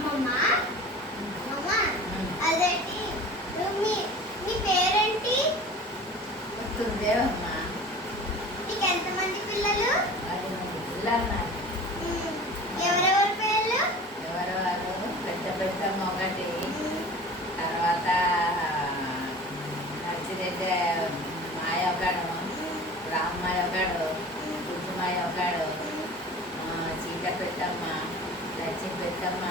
అమ్మమ్మ అమ్మమ్మ అదేంటి మీ మీ పేరేంటి? గుర్తుందేవమ్మా. నీకు ఎంతమంది పిల్లలు? 10 మంది పిల్లలు. ఎవరెవరి పేర్లు? ఎవరెవరు? పెద్ద పెద్దమ్మ ఒకటి, తర్వాత నచ్చిరెడ్డి మాయ ఒకడు, రామ్మాయ ఒకడు, కుంకుమాయ ఒకడు, సీత పెద్దమ్మ, లక్ష్మి పెద్దమ్మ,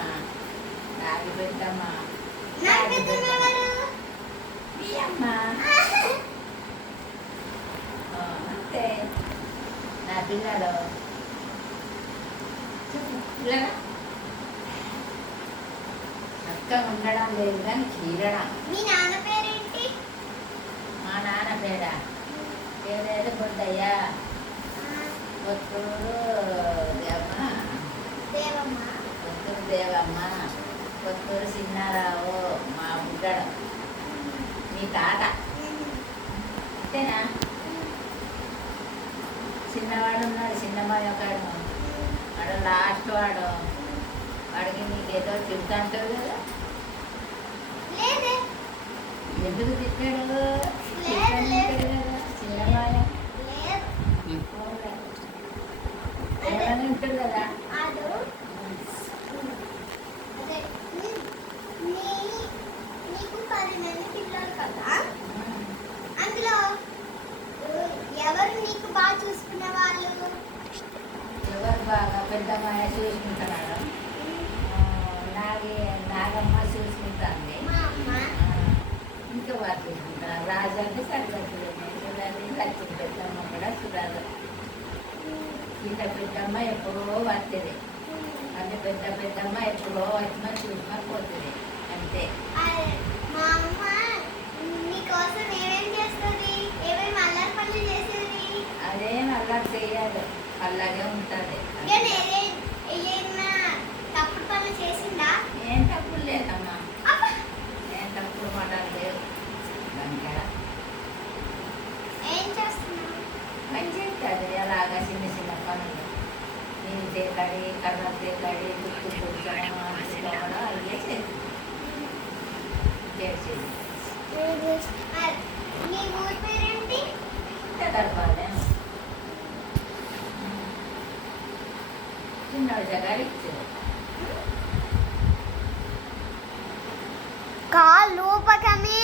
నాగి పెద్దమ్మ, మీ అమ్మ. అంతే నా పిల్లలు. పిల్లలు చక్కగా ఉండడం లేదు కానీ చీరడం. మీ నాన్న పేరేంటి? మా నాన్న పేరా పేరేది బొద్దయ్య, కొత్తూరు దేవమ్మ, కొత్తూరు దేవమ్మ, కొత్తూరు చిన్నారావు మా బుడ్డడు, మీ తాత. అంతేనా? చిన్నవాడు ఉన్నాడు, చిన్నమ్మాయి ఒకడు, వాడు లాస్ట్ వాడికి నీకేదో చెబుతా అంటారు కదా. ఎందుకు తిట్టాడు? చిన్నమ్మాయ ఎవరైనా ఉంటాడు కదా. నీకు 10 మంది పిల్లలు కదా, అందులో ఎవరు నీకు బాగా చూసుకునే వాళ్ళు? ఎవరు బాగా? పెద్దమ్మాయ చూసుకుంటున్నాడు, నాగమ్మ చూసుకుంటుంది, ఇంకా వారు చూసుకుంటున్నారు. రాజు అంటే సరిగ్గా చూడండి, లక్ష్మి పెద్దమ్మ కూడా చూడాలి. సీత పెద్దమ్మ ఎప్పుడో వస్తుంది, అంటే పెద్ద పెద్దమ్మ ఎప్పుడో వచ్చినా చూసినా పోతుంది అంతే. మా అమ్మ నీకోసం ఏమేం చేస్తుంది? ఏమేమి అల్లరి పనులు చేసేది? అదేం అల్లరి చేయాలి, అలాగే ఉంటుంది. ఏమైనా తప్పుడు పనులు చేసిందా? ఏం తప్పులు లేదమ్మా, ఏం తప్పుడు మాటలు లేవు. దానికడ ఏం చేస్తున్నావు? పని చేస్తుంది అలాగా చిన్న చిన్న పనులు, నీళ్ళు తేకడి, కర్ర తేకడి, గుర్తు కూర్చోవడం, కూడా అయ్యే చేస్తుంది. నీ ఊరి పేరేంటి? తడపాలి చిన్నవాడు జగాలి ఇచ్చారు. కాలు లోపకమే